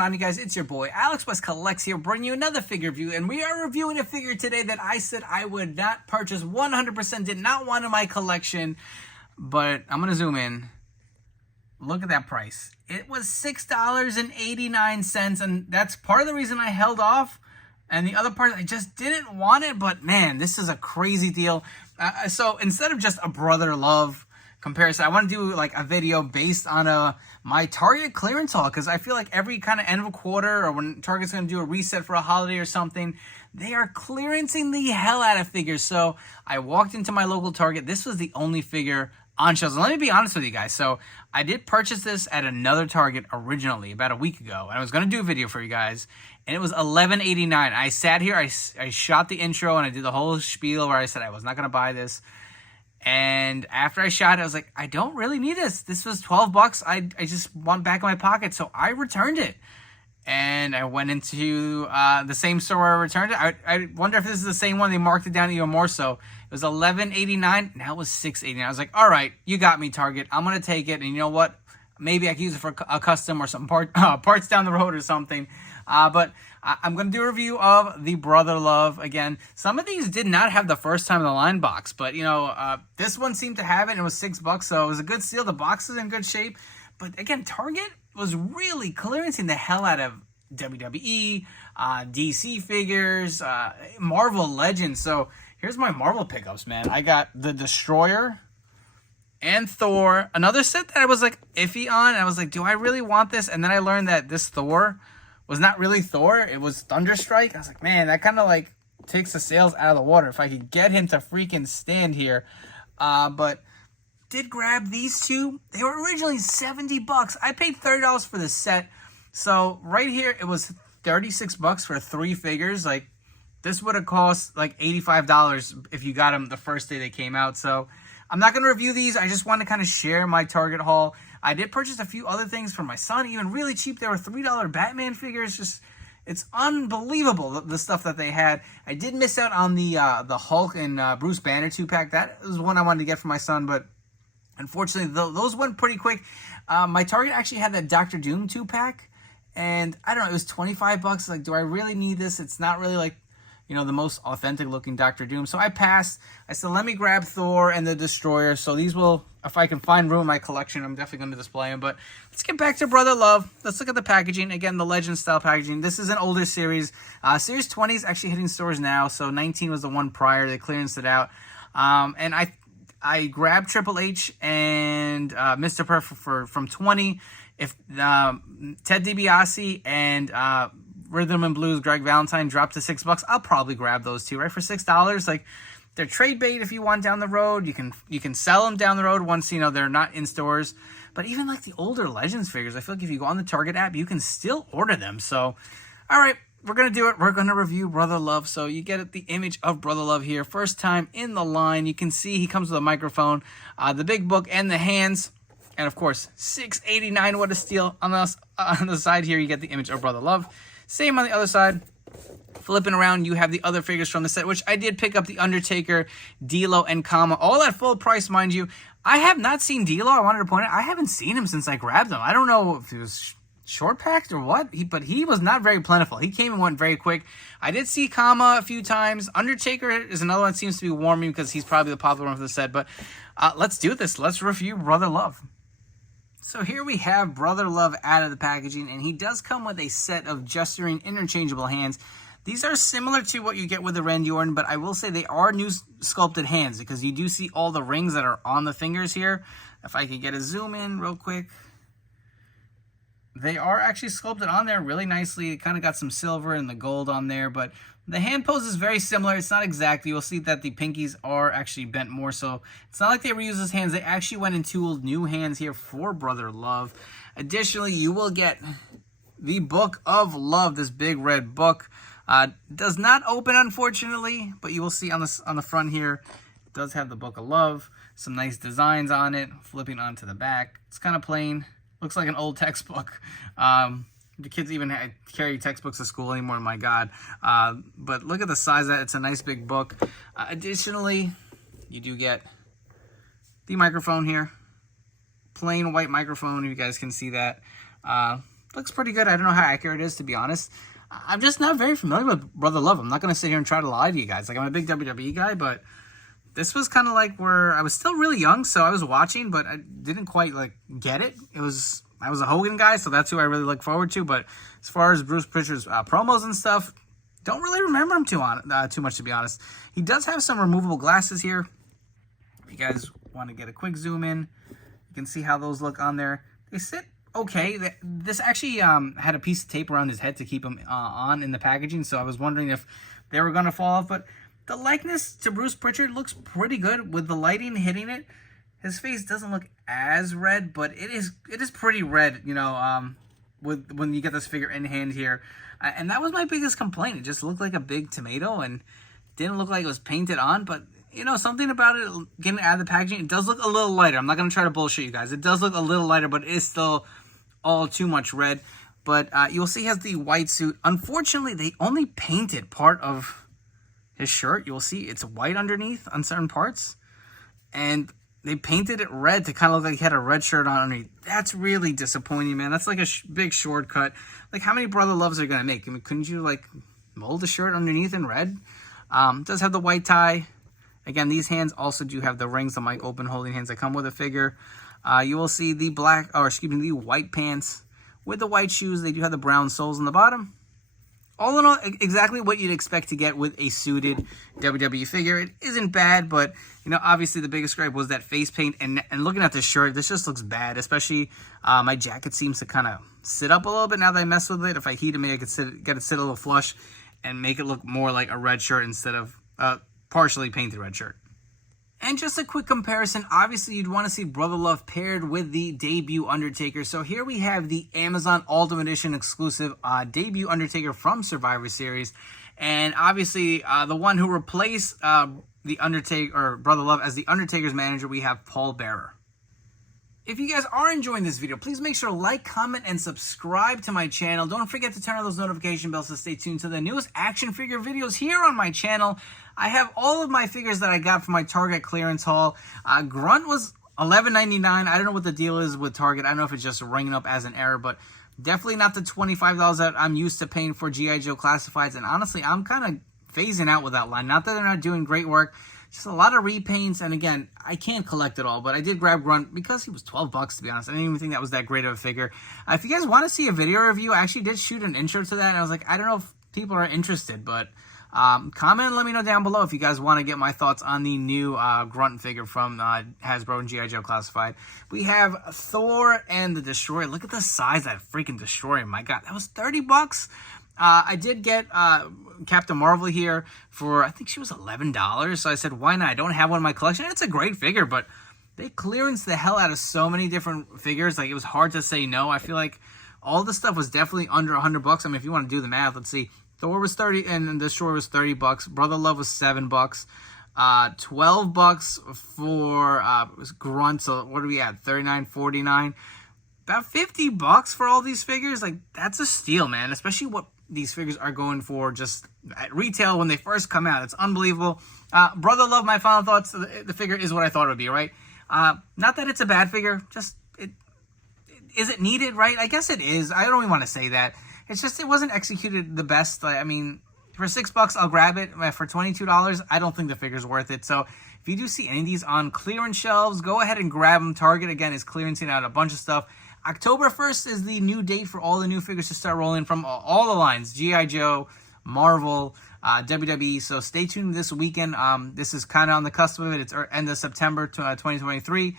going on, you guys? It's your boy Alex West Collects here, bringing you another figure review, and we are reviewing a figure today that I said I would not purchase, 100% did not want in my collection, but I'm gonna zoom in. Look at that price. It was $6.89, and that's part of the reason I held off, and the other part, I just didn't want it, but man, this is a crazy deal. So instead of just a brother love comparison, I want to do like a video based on my Target clearance haul, because I feel like every kind of end of a quarter or when Target's going to do a reset for a holiday or something, they are clearancing the hell out of figures. So I walked into my local Target. This was the only figure on shelves. And let me be honest with you guys. So I did purchase this at another Target originally about a week ago, and I was going to do a video for you guys, and it was $11.89. I sat here, I shot the intro, and I did the whole spiel where I said I was not going to buy this. And after I shot it, I was like, I don't really need this. This was $12. I just want back in my pocket. So I returned it. And I went into the same store where I returned it. I wonder if this is the same one. They marked it down even more so. It was $11.89. Now it was $6.89. I was like, all right, you got me, Target. I'm going to take it. And you know what? Maybe I can use it for a custom or some parts down the road or something. But I'm going to do a review of the Brother Love. Again, some of these did not have the first time in the line box, but you know, this one seemed to have it, and it was $6, so it was a good steal. The box is in good shape, but again, Target was really clearancing the hell out of WWE, DC figures, Marvel Legends. So here's my Marvel pickups, man. I got the Destroyer and Thor, another set that I was like iffy on, and I was like, do I really want this? And then I learned that this Thor was not really Thor, it was Thunderstrike. I was like, man, that kind of like takes the sails out of the water if I could get him to freaking stand here. But did grab these two. They were originally $70. I paid $30 for this set. So right here, it was $36 for 3 figures. Like, this would have cost like $85 if you got them the first day they came out. So I'm not going to review these. I just want to kind of share my Target haul. I did purchase a few other things for my son, even really cheap. There were $3 Batman figures. Just, it's unbelievable, the stuff that they had. I did miss out on the Hulk and Bruce Banner 2-pack. That was one I wanted to get for my son, but unfortunately, those went pretty quick. My Target actually had that Dr. Doom 2-pack, and I don't know, it was $25. Like, do I really need this? It's not really like, you know, the most authentic looking Dr. Doom. So I passed. I said, let me grab Thor and the Destroyer. So these will, if I can find room in my collection, I'm definitely going to display them. But let's get back to Brother Love. Let's look at the packaging. Again, the Legend style packaging. This is an older series. Series 20 is actually hitting stores now. So 19 was the one prior. They clearanced it out. And I grabbed Triple H and Mr. Perfect from 20. If Ted DiBiase and Rhythm and Blues Greg Valentine dropped to $6, I'll probably grab those two, right? For $6, like, they're trade bait if you want down the road. You can sell them down the road once, you know, they're not in stores. But even like the older Legends figures, I feel like if you go on the Target app, you can still order them. So, all right, we're going to do it. We're going to review Brother Love. So you get the image of Brother Love here. First time in the line. You can see he comes with a microphone, the big book, and the hands. And, of course, $6.89. What a steal. On the side here, you get the image of Brother Love. Same on the other side. Flipping around, you have the other figures from the set, which I did pick up the Undertaker, D'Lo, and Kama. All at full price, mind you. I have not seen D'Lo. I wanted to point out, I haven't seen him since I grabbed him. I don't know if he was short-packed or what, but he was not very plentiful. He came and went very quick. I did see Kama a few times. Undertaker is another one that seems to be warming because he's probably the popular one for the set. But let's do this. Let's review Brother Love. So here we have Brother Love out of the packaging, and he does come with a set of gesturing interchangeable hands. These are similar to what you get with the Randy Orton, but I will say they are new sculpted hands because you do see all the rings that are on the fingers here. If I could get a zoom in real quick. They are actually sculpted on there really nicely. It kind of got some silver and the gold on there, but the hand pose is very similar. It's not exact. You'll see that the pinkies are actually bent more, so it's not like they reused his hands. They actually went and tooled new hands here for Brother Love. Additionally, you will get the Book of Love, this big red book. Does not open, unfortunately, but you will see on the front here, it does have the Book of Love. Some nice designs on it. Flipping onto the back, it's kind of plain. Looks like an old textbook. The kids even carry textbooks to school anymore, my God. But look at the size of that. It's a nice big book. Additionally, you do get the microphone here. Plain white microphone, if you guys can see that. Looks pretty good. I don't know how accurate it is, to be honest. I'm just not very familiar with Brother Love. I'm not going to sit here and try to lie to you guys. Like, I'm a big WWE guy, but this was kind of like where I was still really young, so I was watching, but I didn't quite, like, get it. I was a Hogan guy, so that's who I really look forward to, but as far as Bruce Pritchard's promos and stuff, don't really remember him too much, to be honest. He does have some removable glasses here. If you guys want to get a quick zoom in, you can see how those look on there. They sit okay. This actually had a piece of tape around his head to keep him on in the packaging, so I was wondering if they were going to fall off, but the likeness to Bruce Pritchard looks pretty good with the lighting hitting it. His face doesn't look as red, but it is pretty red, you know, when you get this figure in hand here. And that was my biggest complaint. It just looked like a big tomato and didn't look like it was painted on, but you know, something about it getting out of the packaging, it does look a little lighter. I'm not going to try to bullshit you guys. It does look a little lighter, but it is still all too much red. But you'll see he has the white suit. Unfortunately, they only painted part of his shirt. You'll see it's white underneath on certain parts. And they painted it red to kind of look like he had a red shirt on underneath. That's really disappointing, man. That's like a big shortcut. Like, how many Brother Loves are you going to make? I mean, couldn't you, like, mold the shirt underneath in red? It does have the white tie. Again, these hands also do have the rings, the mic open holding hands that come with a figure. You will see the the white pants with the white shoes. They do have the brown soles on the bottom. All in all, exactly what you'd expect to get with a suited WWE figure. It isn't bad, but, you know, obviously the biggest gripe was that face paint. And looking at this shirt, this just looks bad, especially my jacket seems to kind of sit up a little bit now that I mess with it. If I heat it, maybe I could get it sit a little flush and make it look more like a red shirt instead of partially painted red shirt. And just a quick comparison, obviously you'd want to see Brother Love paired with the debut Undertaker. So here we have the Amazon Ultimate Edition exclusive debut Undertaker from Survivor Series. And obviously the one who replaced the Undertaker, or Brother Love, as the Undertaker's manager, we have Paul Bearer. If you guys are enjoying this video, please make sure to like, comment, and subscribe to my channel. Don't forget to turn on those notification bells to stay tuned to the newest action figure videos here on my channel. I have all of my figures that I got from my Target clearance haul. Grunt was $11.99. I don't know what the deal is with Target. I don't know if it's just ringing up as an error, but definitely not the $25 that I'm used to paying for G.I. Joe Classifieds. And honestly, I'm kind of phasing out with that line. Not that they're not doing great work. Just a lot of repaints, and again, I can't collect it all, but I did grab Grunt because he was $12, to be honest. I didn't even think that was that great of a figure. If you guys want to see a video review, I actually did shoot an intro to that, and I was like, I don't know if people are interested, but comment and let me know down below if you guys want to get my thoughts on the new Grunt figure from Hasbro and G.I. Joe Classified. We have Thor and the Destroyer. Look at the size of that freaking Destroyer. My God, that was $30. I did get Captain Marvel here for, I think she was $11. So I said, why not? I don't have one in my collection. It's a great figure, but they clearanced the hell out of so many different figures. Like, it was hard to say no. I feel like all the stuff was definitely under $100. I mean, if you want to do the math, let's see. Thor was 30 and Destroyer was $30. Brother Love was $7. $12 for Grunt. So what do we have? $39, $49. About $50 for all these figures. Like, that's a steal, man. Especially what these figures are going for just at retail when they first come out. It's unbelievable. Brother Love, my final thoughts. The figure is what I thought it would be, right? Not that it's a bad figure. Just, is it needed, right? I guess it is. I don't even want to say that. It's just, it wasn't executed the best. I mean, for $6, I'll grab it. For $22, I don't think the figure's worth it. So if you do see any of these on clearance shelves, go ahead and grab them. Target, again, is clearancing out a bunch of stuff. October 1st is the new date for all the new figures to start rolling from all the lines. G.I. Joe, Marvel, WWE. So stay tuned this weekend. This is kind of on the cusp of it. It's end of September 2023.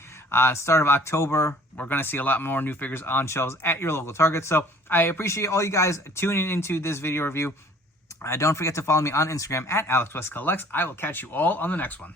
Start of October. We're going to see a lot more new figures on shelves at your local Target. So I appreciate all you guys tuning into this video review. Don't forget to follow me on Instagram at AlexWestCollects. I will catch you all on the next one.